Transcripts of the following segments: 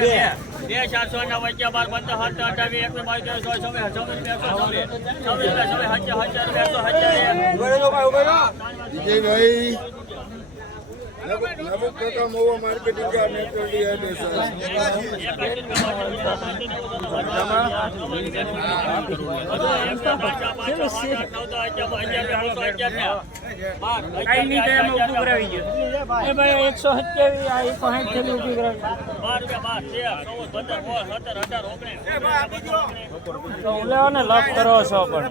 બે ચારસો ના વચ્ચે બાર પંદર સાત અઠાવીસ એક બાવીસ ત્રેવીસ ચોવીસ છવ્વીસ બે એકસો છવ્વીસ ચોવીસ બે છવ્વીસ હજાર હજાર બે એકસો હજાર વિજયભાઈ નમક કાકા મોવા માર્કેટિંગ કા એ ભાઈ એકસો સત્યાવીસ એકસો સાઠ પણ.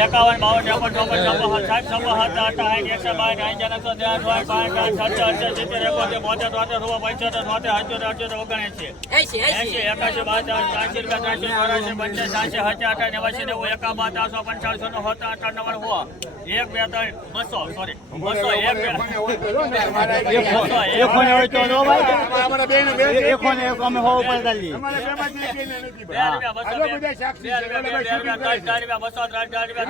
એકાવન બાવન ચોપન ચોપન છપ્પન સાઠ છપ્પન સાત આઠ આઠ એકસો બાર આઠ એકસો ત્રણ પાંચ પાંચ આઠ સાત અડસઠ સિત્તેર એકોતેર બોતેર તોતેર રૂપા પંચોતેર તોતેર અઠ્યોતેર અઠ્યોતર ઓગણએંસી એસી એકાશી બાસઠ ત્યાંસી રૂપિયા ત્રણસો ચોરાસી પંચાસ સાતસી હજાર અઠા નેવાસી નેવું એકાવન ત્રણસો પંચાવનસો નો હતા અઠાર નવ હો એક બે ત્રણ બસો સોરી બસો એક બે. એક. એક રૂપિયા બસો ત્રણ ચાર રૂપિયા ચાર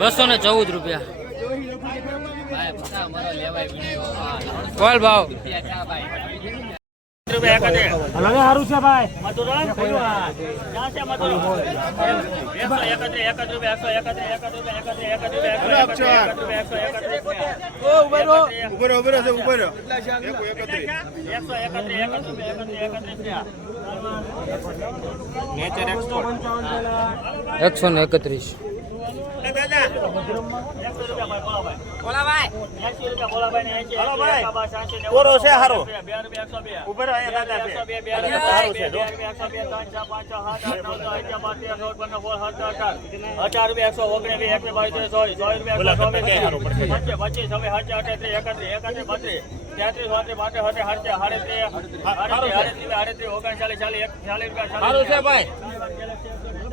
બસો ને ચૌદ. રૂપિયા. કોલ ભાવ. હલો સારું છે. ભાઈ. ઉભરો ઉભરો છે ઉભરો એકસો ને એકત્રીસ. કોરો છે હારો. ઉપર અહીંયા દાદા છે. હારું છે જો. અઢાર. રૂપિયા એકસો ઓગણીસ એક બાવીસ સોરી સોરી રૂપિયા પચીસ પચીસ હવે હજાર અઠાત્રીસ એકત્રીસ એકત્રીસ બત્રીસ તેત્રીસ ચોત્રીસ પાંત્રીસ હજાર હડત્રીસ સાડત્રીસ સાડત્રીસ સાડત્રીસ સાડત્રીસ ઓગણચાલીસ ચાલીસ એક ચાલીસ રૂપિયા ચાલીસ રૂપિયા.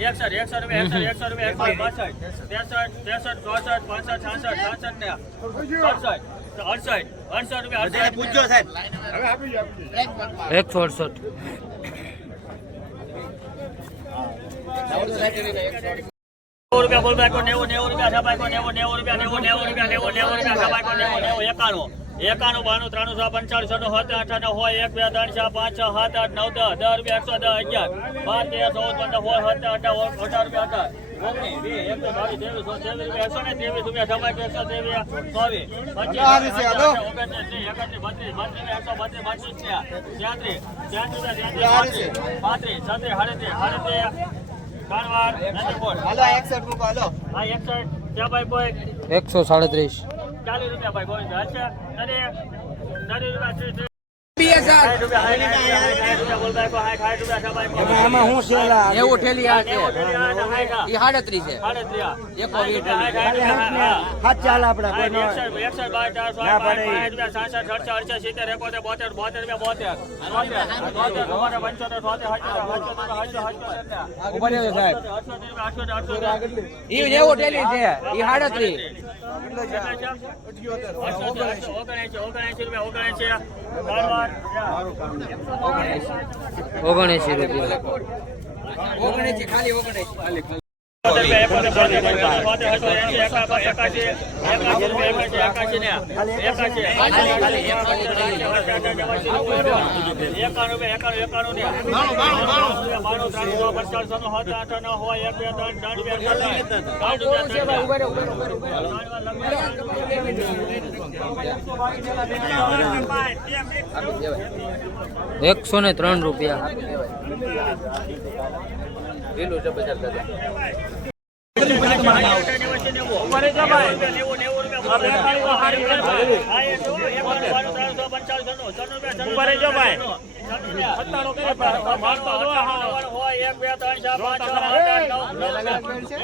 એકસઠ એકસઠ રૂપિયા એકસઠ એકસઠ રૂપિયા એકસો બાસઠ ત્રેસઠ ત્રેસઠ ચોસઠ પાંસઠ છાસઠ છાસઠ ને અડસઠ એકસો અડસઠ. નેવું રૂપિયા બોલ બાકો નેવું નેવું રૂપિયા સબાઈકો નેવું નેવું રૂપિયા નેવું નેવું રૂપિયા નેવું નેવું રૂપિયા સબાઈકો નેવું નેવું એકાણું. એકાણું બાણું ત્રાણું છ પંચાળીસ છ આઠ અને હોય એક બે ત્રણ ચાર પાંચ છ સાત આઠ નવ દસ દસ રૂપિયા એકસો દસ અગિયાર બાર તેર ચૌદ પંદર હોય સત્તર અઢાર અઢાર રૂપિયા અઢાર ઓગણીસ વીસ રૂપિયા રૂપિયા પચીસ ઓગણત્રીસ એકત્રીસ બત્રીસ બત્રીસ એકસો બત્રીસ બત્રીસ ત્યાંત્રીસ ત્યાંત્રીસ ત્યાંત્રીસ પાંત્રીસ છત્રીસ સાડત્રીસ સાડત્રીસ ત્યાં એકસો સાડત્રીસ ચાલીસ રૂપિયા ભાઈ ગોવિંદ અચ્છા નરે નરે રૂપિયા ત્રીસ ત્રીસ રૂપિયા, સાઠ, સાઠ, સાઠ રૂપિયા, બોલ ભાઈ, સાઠ, સાઠ રૂપિયા, સાઠ ભાઈ. આમાં શું છે લા? એવું ઠેલી આ છે નેવું ઠેલી આ ને સાઠ આ. એ સાડત્રીસ છે સાઠ ત્રીસ આ. એકો વીસ સાઠ, સાઠ, સાઠ, સાઠ, હા. હાથ ચાલ આપડા કોઈ ન હોય. એકસઠ, એકસઠ, બાર, ચાર, સો, ના પડે. સાસઠ, અડસઠ, અડસઠ, સિત્તેર, એકોતેર, બોતેર, બોતેર રૂપિયા, ઓગણએંશી, ઓગણએંશી રૂપિયા, ઓગણએંશી. ધન્યવાદ. ઓગણએંશી રૂપિયા એકસો ને ત્રણ રૂપિયા. પેલું છે બજાર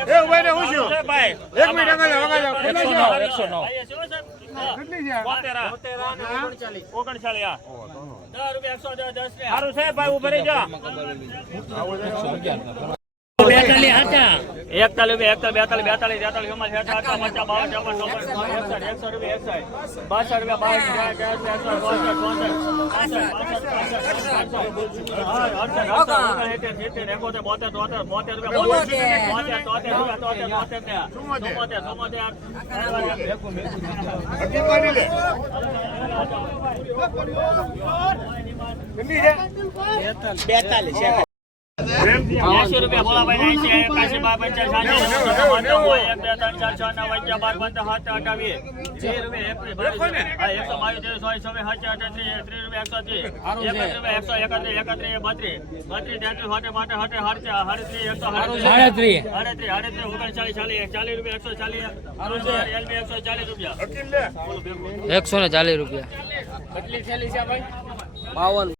એ ઊભા રહે, હું છું? એક મિનિટ આગળ જાઓ, આગળ જાઓ. કેટલા છે? ઓગણચાલીસ. સારું છે ભાઈ જા એકતાલીસ બે એકતાલીસ બેતાલીસ બેતાલીસ તેતાલીસ ચુમ્માલીસ અઠાર અઠાર પચાસ બાવન ચોપન ચોપન એકસો રૂપિયા એકસઠ બાસઠ રૂપિયા બાસઠ ત્રેસઠ, બોતેર રૂપિયા, તોતેર ને ભોળાભાઈ એંશી એકાશી બાર પંચાસ સાઠ એક ત્રણ ચાર છ નવ અગિયાર બાર પંદર સાત આઠ ત્રીસ રૂપિયા એકસો બાવીસ ત્રીસ ચોવીસ છવ્વીસ સાત આઠ ત્રીસ રૂપિયા એકસો ત્રીસ. એકત્રીસ રૂપિયા એકસો એકત્રીસ એકત્રીસ બત્રીસ. બત્રીસ તેત્રીસ હોટે માટે હોટે હાડત્રીસ સાડત્રીસ એકસો સાડત્રીસ. સાડત્રીસ. સાડત્રીસ ઓગણચાલીસ ચાલીસ ચાલીસ રૂપિયા એકસો ચાલીસ. એકસો ચાલીસ રૂપિયા. એકસો ને ચાલીસ રૂપિયા. બાવન છ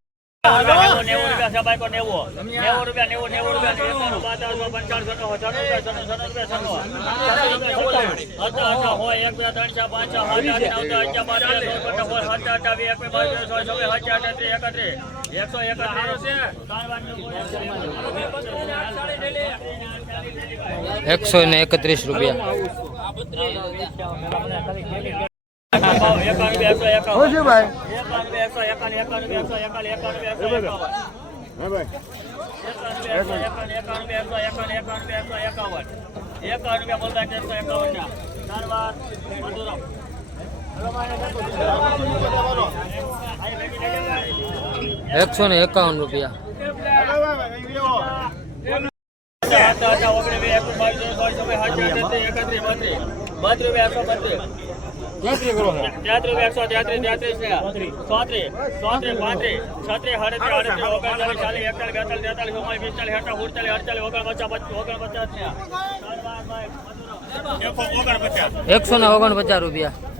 એકસો એકસો ને એકત્રીસ રૂપિયા. એકાણું એકસો હું એકાવન છું ભાઈ એકાણું એકસો એકાણું એકાણું એકસો એકાણું એકાણું એકસો એકાવન હા ભાઈ એકસો ને એકાવન કરો તેત્રીસ એકસો તેત્રીસ તેત્રીસ ચોત્રીસ ચોત્રીસ પાંત્રીસ છત્રીસ સાડત્રીસ આડત્રીસ ઓગણચાલીસ ચાલીસ એકતાલીસ બેતાલીસ તેતાલીસ ચુમ્માલીસ પિસ્તાલીસ અઠા ઉડતાલીસ અડતાલીસ ઓગણપચાસ પચ- ઓગણપચાસ એકસો ને ઓગણપચાસ રૂપિયા.